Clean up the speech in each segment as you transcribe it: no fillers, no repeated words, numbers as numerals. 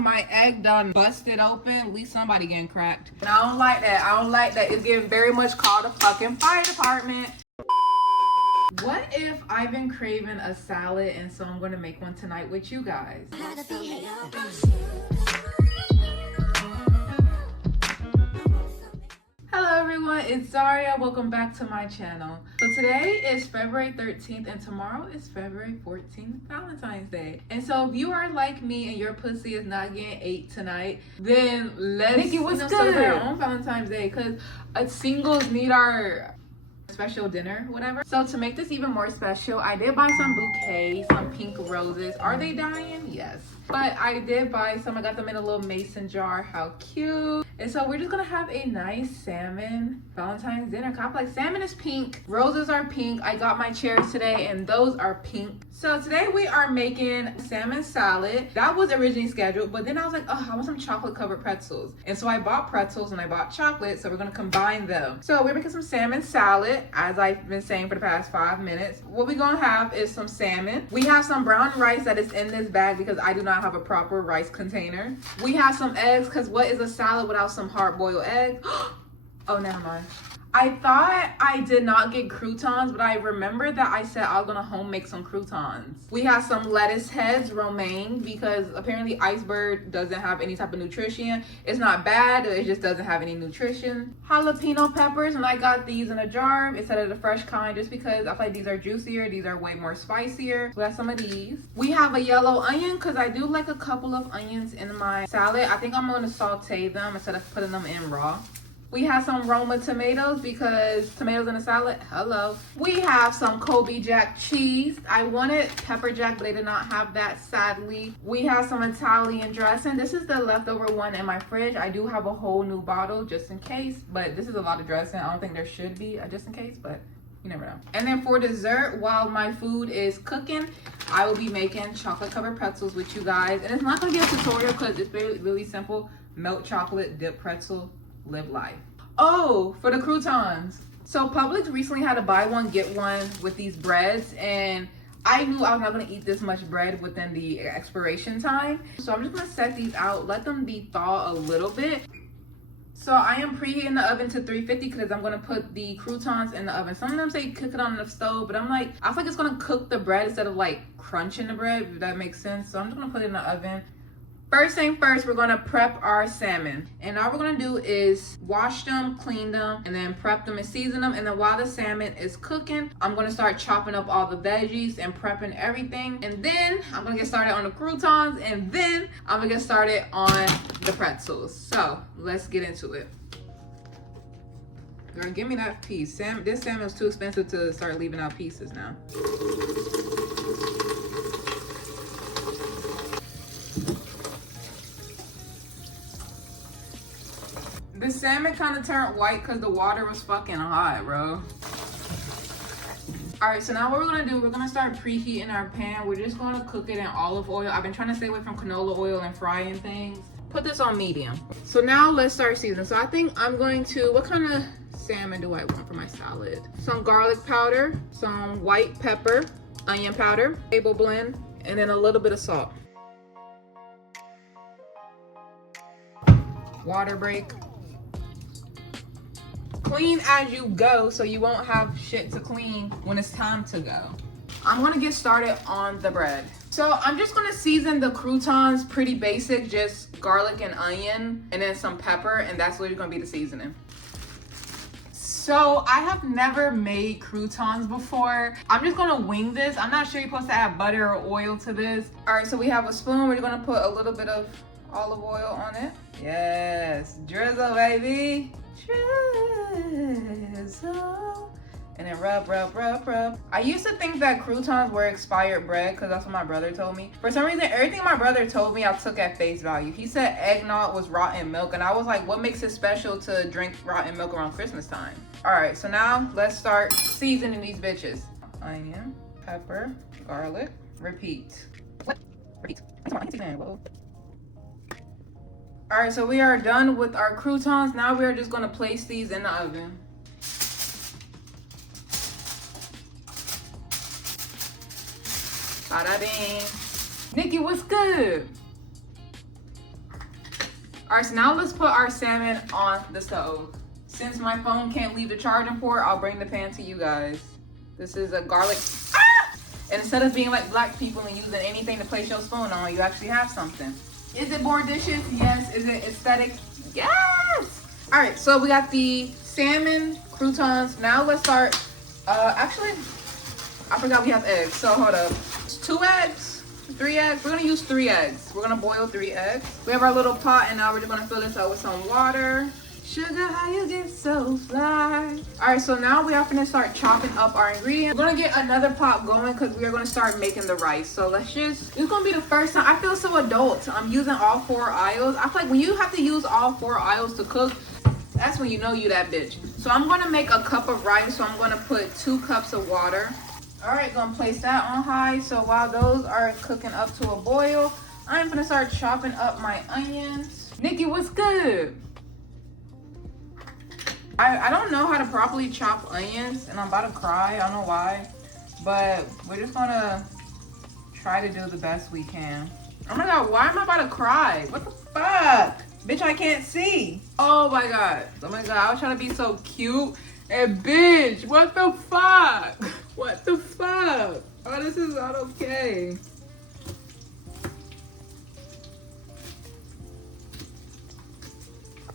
My egg done busted open. At least somebody getting cracked. And I don't like that. I don't like that. It's getting very much called a fucking fire department. What if I've been craving a salad and so I'm gonna make one tonight with you guys? Hello everyone, it's Zariah. Welcome back to my channel. So today is February 13th and tomorrow is February 14th, Valentine's Day. And so if you are like me and your pussy is not getting ate tonight, then let's celebrate our own Valentine's Day, because singles need our special dinner, whatever. So to make this even more special, I did buy some bouquets, some pink roses. Are they dying? Yes. But I did buy some. I got them in a little mason jar. How cute. And so we're just gonna have a nice salmon Valentine's dinner. I feel like salmon is pink, roses are pink. I got my chairs today and those are pink. So today we are making salmon salad. That was originally scheduled, but then I was like, oh, I want some chocolate covered pretzels. And so I bought pretzels and I bought chocolate, so we're gonna combine them. So we're making some salmon salad, as I've been saying for the past 5 minutes. What we're gonna have is some salmon. We have some brown rice that is in this bag because I do not have a proper rice container. We have some eggs, because what is a salad without some hard-boiled eggs? Oh, never mind. I thought I did not get croutons, but I remember that I said I was gonna home make some croutons. We have some lettuce heads, romaine, because apparently iceberg doesn't have any type of nutrition. It's not bad, it just doesn't have any nutrition. Jalapeno peppers, and I got these in a jar instead of the fresh kind just because I feel like these are juicier, these are way more spicier. So we have some of these. We have a yellow onion, because I do like a couple of onions in my salad. I think I'm gonna saute them instead of putting them in raw. We have some Roma tomatoes, because tomatoes in a salad, hello. We have some Colby Jack cheese. I wanted pepper jack, but they did not have that, sadly. We have some Italian dressing. This is the leftover one in my fridge. I do have a whole new bottle just in case, but this is a lot of dressing. I don't think there should be a just in case, but you never know. And then for dessert, while my food is cooking, I will be making chocolate covered pretzels with you guys. And it's not gonna be a tutorial because it's really simple. Melt chocolate, dip pretzel, live life. Oh, for the croutons. So Publix recently had a buy one, get one with these breads, and I knew I was not gonna eat this much bread within the expiration time. So I'm just gonna set these out, let them be thawed a little bit. So I am preheating the oven to 350 because I'm gonna put the croutons in the oven. Some of them say cook it on the stove, but I'm like, I feel like it's gonna cook the bread instead of like crunching the bread, if that makes sense. So I'm just gonna put it in the oven. First thing first, we're gonna prep our salmon. And all we're gonna do is wash them, clean them, and then prep them and season them. And then while the salmon is cooking, I'm gonna start chopping up all the veggies and prepping everything. And then I'm gonna get started on the croutons, and then I'm gonna get started on the pretzels. So let's get into it. Girl, give me that piece. This salmon is too expensive to start leaving out pieces now. The salmon kind of turned white because the water was fucking hot, bro. All right, so now what we're gonna do, we're gonna start preheating our pan. We're just gonna cook it in olive oil. I've been trying to stay away from canola oil and frying things. Put this on medium. So now let's start seasoning. So I think I'm going to, what kind of salmon do I want for my salad? Some garlic powder, some white pepper, onion powder, table blend, and then a little bit of salt. Water break. Clean as you go so you won't have shit to clean when it's time to go. I'm gonna get started on the bread. So I'm just gonna season the croutons pretty basic, just garlic and onion and then some pepper, and that's literally gonna be the seasoning. So I have never made croutons before. I'm just gonna wing this. I'm not sure you're supposed to add butter or oil to this. All right, so we have a spoon. We're gonna put a little bit of olive oil on it. Yes, drizzle, baby. Drizzle. And then rub. I used to think that croutons were expired bread because that's what my brother told me. For some reason, everything my brother told me I took at face value. He said eggnog was rotten milk, and I was like, what makes it special to drink rotten milk around Christmas time? All right, so now let's start seasoning these bitches. Onion, pepper, garlic, repeat. What? Repeat. All right, so we are done with our croutons. Now we are just gonna place these in the oven. Bada bing. Nikki, what's good? All right, so now let's put our salmon on the stove. Since my phone can't leave the charging port, I'll bring the pan to you guys. This is a garlic. Ah! And instead of being like black people and using anything to place your spoon on, you actually have something. Is it more dishes? Yes. Is it aesthetic? Yes. All right, so we got the salmon croutons. Now let's start. Actually, I forgot we have eggs. So hold up. 2 eggs, 3 eggs. We're gonna use 3 eggs. We're gonna boil 3 eggs. We have our little pot, and now we're just gonna fill this up with some water. Sugar, how you get so fly? All right, so now we are gonna start chopping up our ingredients. We're gonna get another pot going because we are gonna start making the rice. So let's just, it's gonna be the first time. I feel so adult. I'm using all 4 aisles. I feel like when you have to use all 4 aisles to cook, that's when you know you that bitch. So I'm gonna make a cup of rice. So I'm gonna put 2 cups of water. All right, gonna place that on high. So while those are cooking up to a boil, I'm gonna start chopping up my onions. Nikki, what's good? I don't know how to properly chop onions, and I'm about to cry. I don't know why, but we're just gonna try to do the best we can. Oh my God, why am I about to cry? What the fuck? Bitch, I can't see. Oh my God. Oh my God, I was trying to be so cute. And bitch, what the fuck? What the fuck? Oh, this is not okay.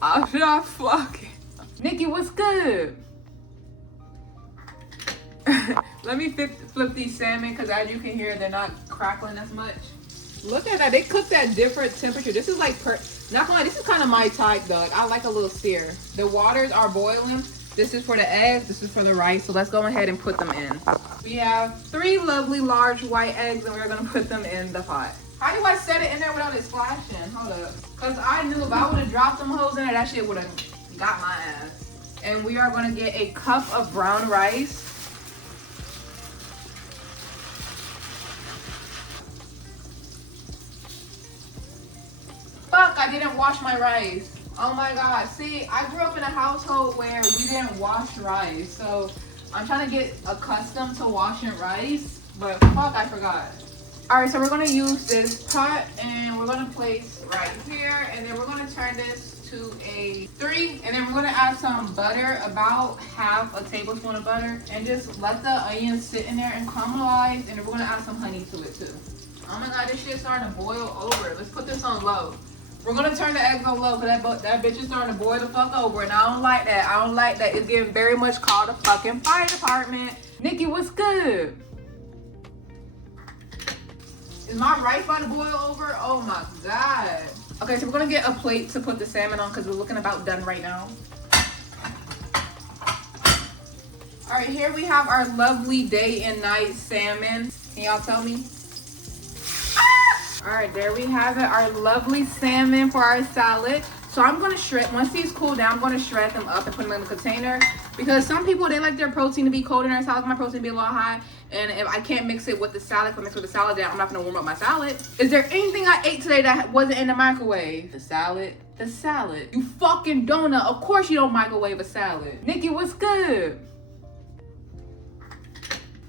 I'm not fucking. Nikki, what's good? Let me flip these salmon because as you can hear, they're not crackling as much. Look at that. They cooked at different temperature. This is like, not gonna lie, this is kind of my type, though. I like a little sear. The waters are boiling. This is for the eggs. This is for the rice. So let's go ahead and put them in. We have 3 lovely large white eggs, and we're going to put them in the pot. How do I set it in there without it splashing? Hold up. Because I knew if I would have dropped them hoes in there, that shit would have got my ass. And we are going to get a cup of brown rice. Fuck, I didn't wash my rice. Oh my God. See, I grew up in a household where we didn't wash rice. So I'm trying to get accustomed to washing rice, but fuck, I forgot. All right, so we're gonna use this pot and we're gonna place right here, and then we're gonna turn this to a 3, and then we're gonna add some butter, about half a tablespoon of butter, and just let the onions sit in there and caramelize, and then we're gonna add some honey to it too. Oh my God, this shit's starting to boil over. Let's put this on low. We're gonna turn the eggs on low because that bitch is starting to boil the fuck over, and I don't like that. I don't like that. It's getting very much called a fucking fire department. Nikki, what's good? Is my rice about to boil over? Oh my God. Okay, so we're gonna get a plate to put the salmon on because we're looking about done right now. All right, here we have our lovely day and night salmon. Can y'all tell me? All right, there we have it, our lovely salmon for our salad. So I'm gonna shred, once these cool down, I'm gonna shred them up and put them in the container, because some people, they like their protein to be cold in their salad. My protein to be a little high, and if I can't mix it with the salad, if I mix it with the salad, then I'm not gonna warm up my salad. Is there anything I ate today that wasn't in the microwave? The salad. The salad. You fucking donut. Of course you don't microwave a salad. Nikki, what's good?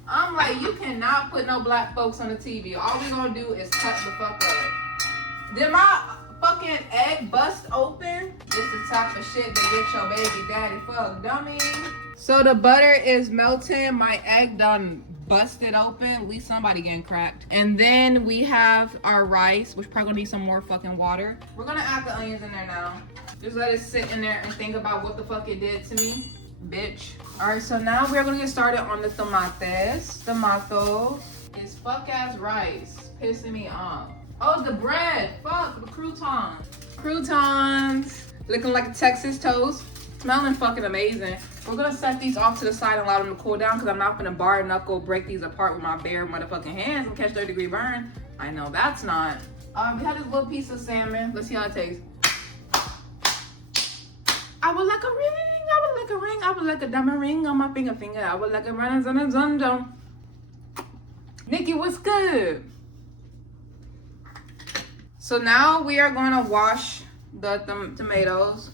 I'm like, you cannot put no black folks on the TV. All we gonna do is cut the fuck up. Did my fucking egg bust open? This is the type of shit that gets your baby daddy fucked, dummy. So the butter is melting. My egg done busted open. At least somebody getting cracked. And then we have our rice, which probably gonna need some more fucking water. We're gonna add the onions in there now. Just let it sit in there and think about what the fuck it did to me. Bitch. All right, so now we're gonna get started on the tomates. Tomatoes. It's fuck ass rice. Pissing me off. Oh, the bread. Fuck, the croutons. Croutons. Looking like a Texas toast. Smelling fucking amazing. We're gonna set these off to the side and allow them to cool down because I'm not gonna bar knuckle break these apart with my bare motherfucking hands and catch 30-degree burn. I know that's not. We have this little piece of salmon. Let's see how it tastes. I would like a ring. I would like a ring. I would like a diamond ring on my finger. I would like a run on a zunjo. Nikki, what's good? So now we are going to wash the tomatoes.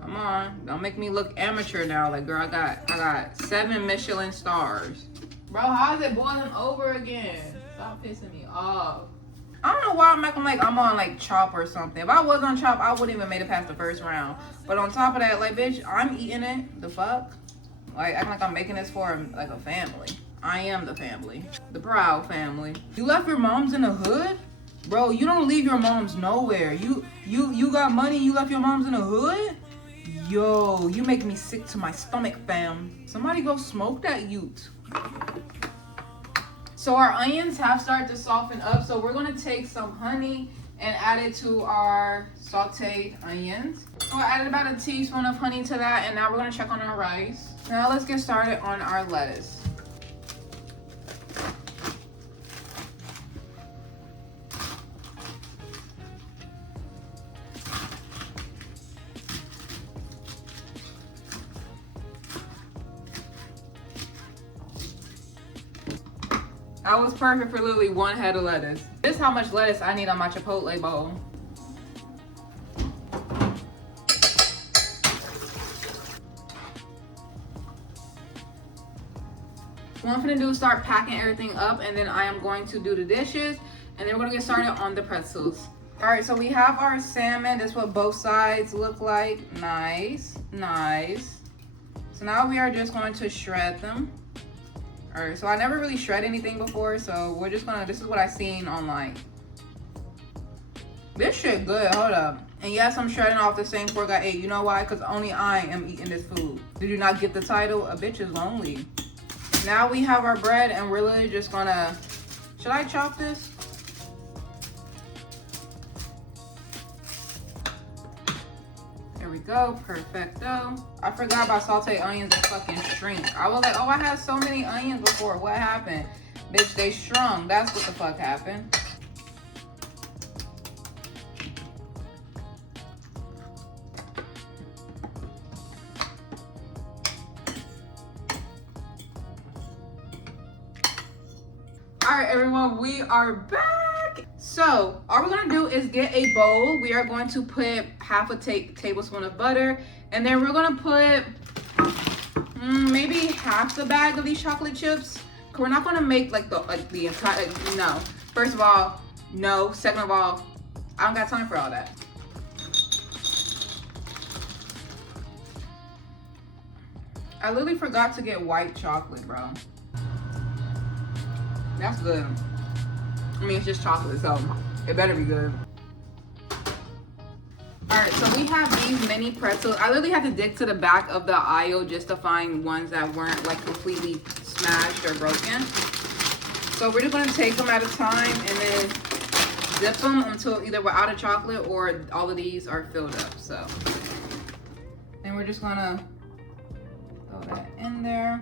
Come on. Don't make me look amateur now. Like, girl, I got 7 Michelin stars. Bro, how is it boiling over again? Stop pissing me off. I don't know why I'm acting like I'm on like Chop or something. If I was on Chop, I wouldn't even made it past the first round. But on top of that, like, bitch, I'm eating it. The fuck? Like, acting like I'm making this for like a family. I am the family. The proud family. You left your moms in the hood? Bro, you don't leave your moms nowhere. You got money, you left your moms in the hood? Yo, you make me sick to my stomach, fam. Somebody go smoke that ute. So our onions have started to soften up. So we're gonna take some honey and add it to our sauteed onions. So I added about a teaspoon of honey to that, and now we're gonna check on our rice. Now let's get started on our lettuce. That was perfect for literally 1 head of lettuce. This is how much lettuce I need on my Chipotle bowl. What I'm gonna do is start packing everything up, and then I am going to do the dishes, and then we're gonna get started on the pretzels. All right, so we have our salmon. That's what both sides look like. Nice, nice. So now we are just going to shred them. All right, so I never really shred anything before, so we're just gonna, this is what I seen online. This shit good, hold up. And yes, I'm shredding off the same fork I ate. You know why? Because only I am eating this food. Did you not get the title? A bitch is lonely. Now we have our bread, and we're literally just gonna, should I chop this? There we go, perfecto. I forgot about sauteed onions and fucking shrink. I was like, oh, I had so many onions before. What happened? Bitch, they shrunk. That's what the fuck happened. All right, everyone, we are back. So all we're gonna do is get a bowl. We are going to put half a tablespoon of butter, and then we're gonna put maybe half the bag of these chocolate chips. Cause we're not gonna make like the entire, no. First of all, no. Second of all, I don't got time for all that. I literally forgot to get white chocolate, bro. That's good. I mean, it's just chocolate, so it better be good. All right, so we have these mini pretzels. I literally had to dig to the back of the aisle just to find ones that weren't like completely smashed or broken. So we're just gonna take them at a time and then dip them until either we're out of chocolate or all of these are filled up. So, and we're just gonna throw that in there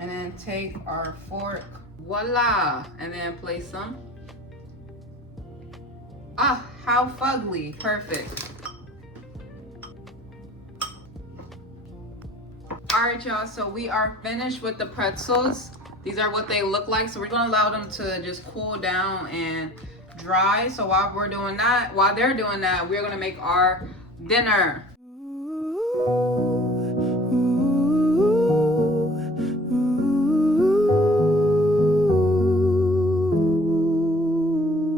and then take our fork. Voila, and then place them. Ah, how fugly, perfect. All right, y'all, so we are finished with the pretzels. These are what they look like. So we're gonna allow them to just cool down and dry. So while they're doing that, we're gonna make our dinner.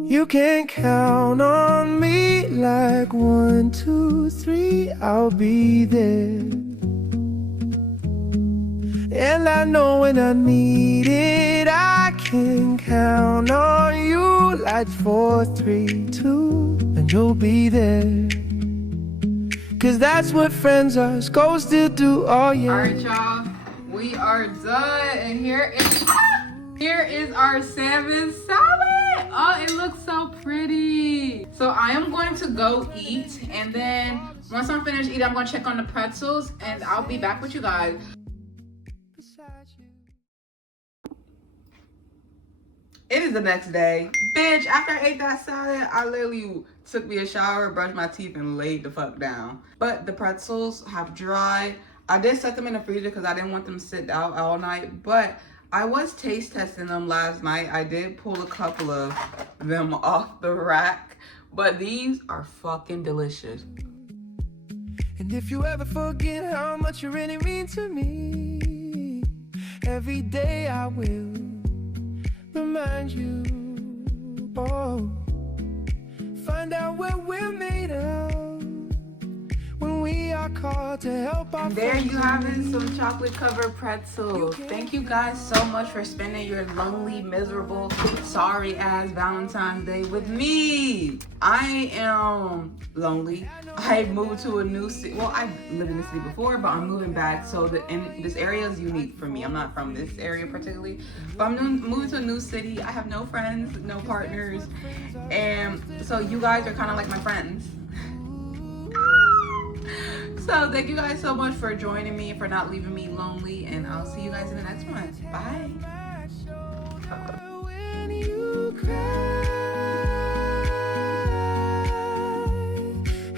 You can count on me like 1, 2, 3, I'll be there. And I know when I need it, I can count on you like 4, 3, 2, and you'll be there. Cause that's what friends are supposed to do, oh yeah. All right, y'all, we are done, and here is our salmon salad. Oh, it looks so pretty. So I am going to go eat, and then once I'm finished eating, I'm gonna check on the pretzels, and I'll be back with you guys. It is the next day. Bitch, after I ate that salad, I literally took me a shower, brushed my teeth, and laid the fuck down. But the pretzels have dried. I did set them in the freezer because I didn't want them to sit out all night, but I was taste testing them last night. I did pull a couple of them off the rack, but these are fucking delicious. And if you ever forget how much you really mean to me, every day I will remind you. Oh, find out what we're made of when we are called to help our There you friends have in it, some need. chocolate covered pretzels. Thank you guys so much for spending your lonely, miserable, sorry ass Valentine's Day with me. I am lonely. I moved to a new city. Well, I've lived in the city before, but I'm moving back. So this area is unique for me. I'm not from this area particularly, but I'm moving to a new city. I have no friends, no partners, and so you guys are kind of like my friends. So thank you guys so much for joining me, for not leaving me lonely, and I'll see you guys in the next one. Bye. When you cry,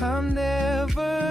I'll never